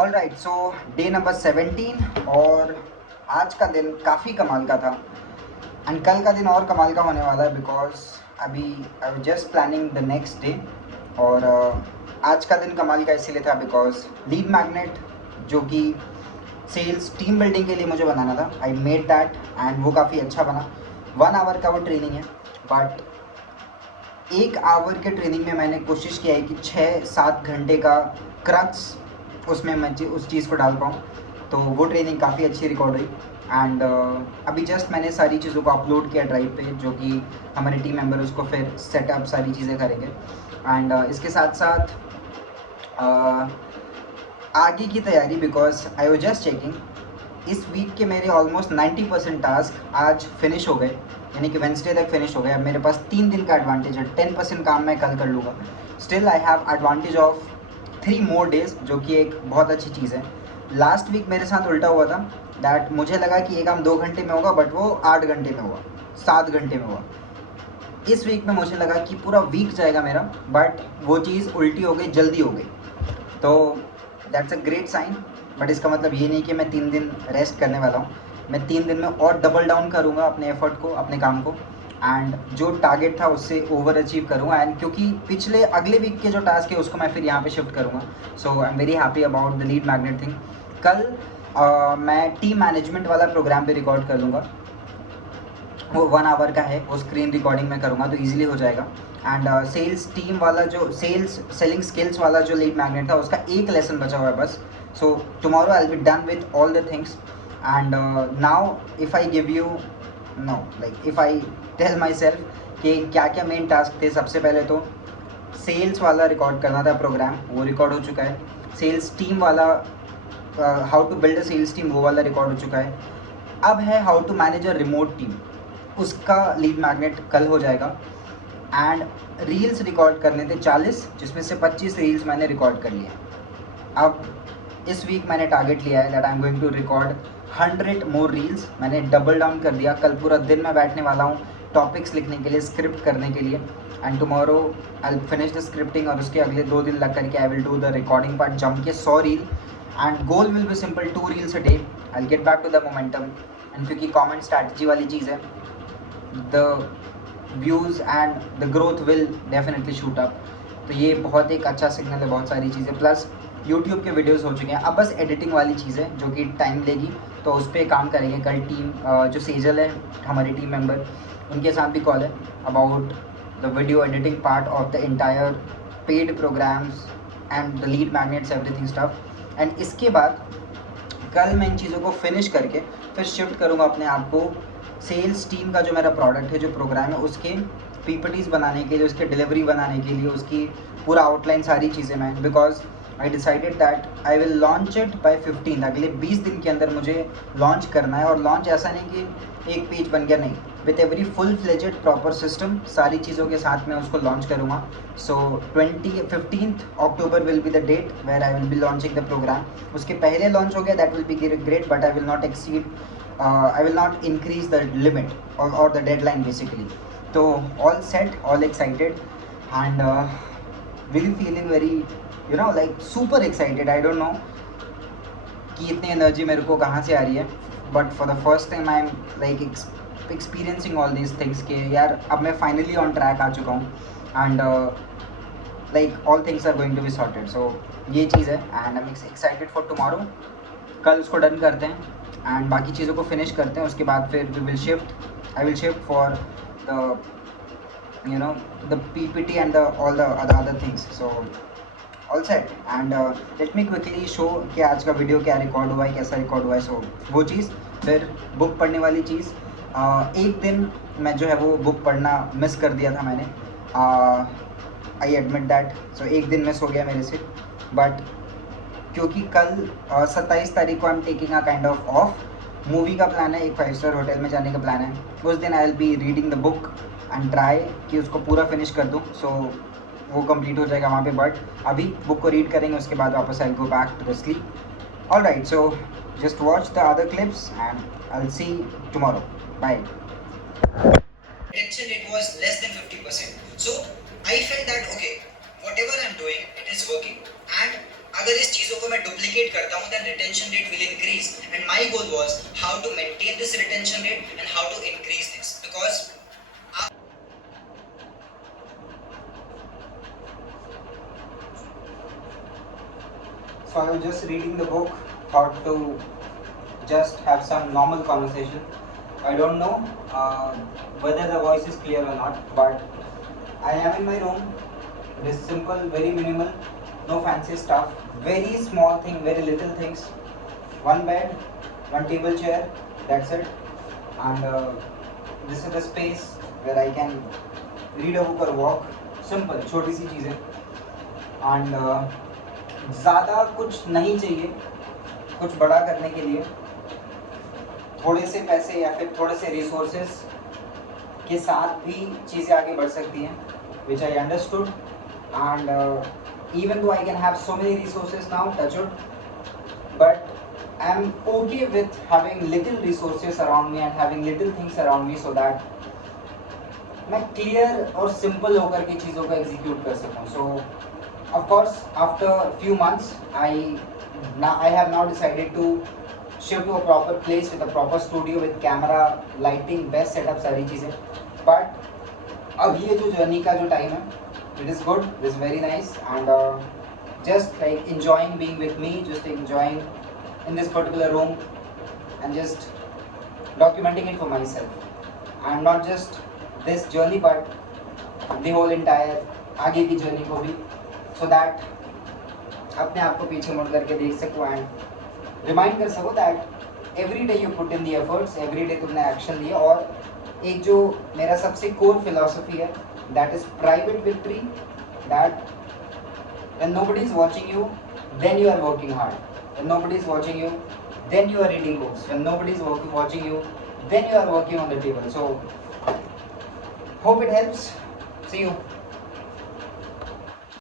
All right, सो day number 17 और आज का दिन काफ़ी कमाल का था एंड कल का दिन और कमाल का होने वाला है बिकॉज अभी I was just planning the next day. और आज का दिन कमाल का इसीलिए था बिकॉज लीड मैग्नेट जो कि सेल्स टीम बिल्डिंग के लिए मुझे बनाना था, आई मेड दैट एंड वो काफ़ी अच्छा बना। 1 आवर का वो ट्रेनिंग है, बट 1 आवर के ट्रेनिंग में मैंने कोशिश किया है कि 6-7 घंटे का क्रक्स उसमें मैं उस चीज़ को डाल पाऊँ। तो वो ट्रेनिंग काफ़ी अच्छी रिकॉर्ड हुई एंड अभी जस्ट मैंने सारी चीज़ों को अपलोड किया ड्राइव पे, जो कि हमारे टीम मेंबर उसको फिर सेटअप सारी चीज़ें करेंगे। एंड इसके साथ साथ आगे की तैयारी, because I was just checking इस वीक के मेरे ऑलमोस्ट 90% टास्क आज फिनिश हो गए, यानी कि वेंसडे तक फिनिश हो गए। अब मेरे पास 3 दिन का एडवांटेज है, 10% काम मैं कल कर लूँगा। Still I have advantage of 3 more days, जो कि एक बहुत अच्छी चीज़ है। लास्ट वीक मेरे साथ उल्टा हुआ था, दैट मुझे लगा कि ये काम 2 घंटे में होगा, बट वो 8 घंटे में हुआ, 7 घंटे में हुआ। इस वीक में मुझे लगा कि पूरा वीक जाएगा मेरा, बट वो चीज़ उल्टी हो गई, जल्दी हो गई। तो that's a great sign, but इसका मतलब ये नहीं कि मैं 3 दिन रेस्ट करने वाला हूँ। मैं 3 दिन में और डबल डाउन करूँगा अपने एफर्ट को, अपने काम को, एंड जो टारगेट था उससे ओवर अचीव करूँगा। एंड क्योंकि पिछले अगले वीक के जो टास्क है उसको मैं फिर यहाँ पे शिफ्ट करूँगा, so I am very happy about the lead magnet thing. कल मैं टीम मैनेजमेंट वाला प्रोग्राम भी रिकॉर्ड कर लूँगा। वो 1 आवर का है, वो स्क्रीन रिकॉर्डिंग में करूँगा तो ईजिली हो जाएगा। एंड सेल्स टीम वाला जो सेलिंग स्किल्स वाला जो लीड मैग्नेट था उसका एक लेसन बचा हुआ है बस। So tomorrow I will be done with all the things. And now if I give you no like if I tell my self कि क्या क्या मेन टास्क थे, सबसे पहले तो सेल्स वाला रिकॉर्ड करना था प्रोग्राम, वो रिकॉर्ड हो चुका है। सेल्स टीम वाला how to build a sales team, वो वाला रिकॉर्ड हो चुका है। अब है how to manage a remote team, उसका लीड मैग्नेट कल हो जाएगा। एंड रील्स रिकॉर्ड करने थे 40, जिसमें से 25 रील्स मैंने रिकॉर्ड कर लिए। अब इस वीक मैंने टारगेट लिया है that I am going to record 100 more reels. मैंने डबल डाउन कर दिया, कल पूरा दिन मैं बैठने वाला हूँ टॉपिक्स लिखने के लिए, स्क्रिप्ट करने के लिए। And tomorrow I will finish the scripting और उसके अगले 2 दिन लग करके I will do the recording part, जम के 100 reel. And goal will be simple, 2 reels a day. I will get back to the momentum. And क्योंकि कॉमेंट स्ट्रैटेजी वाली चीज़ है, the views and the growth will definitely shoot up. तो ये बहुत एक अच्छा सिग्नल है, बहुत सारी चीज़ें। प्लस यूट्यूब के वीडियोस हो चुके हैं, अब बस एडिटिंग वाली चीज़ है जो कि टाइम लेगी, तो उस पर काम करेंगे। कल टीम जो सेजल है हमारी टीम मेंबर, उनके साथ भी कॉल है about the video editing part of the entire paid programmes and the lead magnets everything stuff. And इसके बाद कल मैं इन चीज़ों को फिनिश करके फिर शिफ्ट करूँगा अपने आप को सेल्स टीम का जो मेरा प्रोडक्ट है, जो प्रोग्राम है, उसके पीपीटीज बनाने के लिए, उसके डिलीवरी बनाने के लिए, उसकी पूरा आउटलाइन सारी चीज़ें मैं, because I decided that I will launch it by 15। अगले 20 दिन के अंदर मुझे लॉन्च करना है। और लॉन्च ऐसा नहीं कि एक पेज बन गया, नहीं, with every full fledged proper system सारी चीज़ों के साथ मैं उसको लॉन्च करूँगा। So 15th October will be the date where I will be launching the programme. उसके पहले लॉन्च हो गया that will be great, but I will not exceed, I will not increase the limit or the deadline basically. So all set, all excited, and really feeling very, like super excited. I don't know कि इतनी energy मेरे को कहाँ से आ रही है, but for the first time I am like experiencing all these things के यार अब मैं फाइनली ऑन ट्रैक आ चुका हूँ। And like all things are going to be sorted. So ये चीज़ है and I am excited for tomorrow. कल उसको डन करते हैं एंड बाकी चीज़ों को फिनिश करते हैं, उसके बाद फिर we will shift, I will shift for the the PPT and all the other things. So all set and let me quickly show कि आज का वीडियो क्या रिकॉर्ड हुआ है, कैसा रिकॉर्ड हुआ है। सो वो चीज़, फिर बुक पढ़ने वाली चीज़। एक दिन मैं जो है वो बुक पढ़ना मिस कर दिया था मैंने, आई एडमिट दैट। सो एक दिन मिस हो गया मेरे से, बट क्योंकि कल 27 तारीख को I am taking a kind of of, movie का प्लान है, एक 5 स्टार होटल में जाने का प्लान है। उस दिन आई will be reading the book and try कि उसको पूरा फिनिश कर दूँ, सो वो कंप्लीट हो जाएगा वहाँ पे। बट अभी बुक को रीड करेंगे, उसके बाद वापस I go back to the sleep. All right, so just watch the other clips and I will see tomorrow, bye. Retention rate was less than 50%. So I felt that okay, whatever I'm doing, it is working, and अगर इस चीज़ों को मैं duplicate करता हूँ then retention rate will increase and my goal was how to maintain this retention rate and how to increase this because so I was just reading the book, thought to just have some normal conversation. I don't know whether the voice is clear or not, but I am in my room. It is simple, very minimal, no fancy stuff, very small thing, very little things. One bed, one table chair, that's it. And this is the space where I can read a book or walk. Simple, छोटी सी चीज़ें. And ज़्यादा कुछ नहीं चाहिए कुछ बड़ा करने के लिए. थोड़े से पैसे या फिर थोड़े से रिसोर्सेज के साथ भी चीज़ें आगे बढ़ सकती हैं, which I understood. And even though I can have so many resources now, touch wood, but I'm okay with having little resources around me and having little things around me so that मैं clear और simple होकर के चीज़ों को execute कर सकूँ. सो of course after few months I have now decided to shift to a proper place with a proper studio with camera, lighting, best setup, सारी चीज़ें. But अब ये जो जर्नी का जो टाइम है, it is good, it is very nice, and just like enjoying being with me, just enjoying in this particular room and just documenting it for myself. And not just this journey but the whole entire आगे की journey को भी, so that अपने आप को पीछे मुड़ करके देख सकूँ एंड रिमाइंड कर सकूँ that every day you put in the efforts, every day तुमने एक्शन लिया. और एक जो मेरा सबसे कोर फिलॉसफी है that is private victory, that when nobody is watching you then you are working hard, when nobody is watching you then you are reading books, when nobody is watching you then you are working on the table. So hope it helps. See you.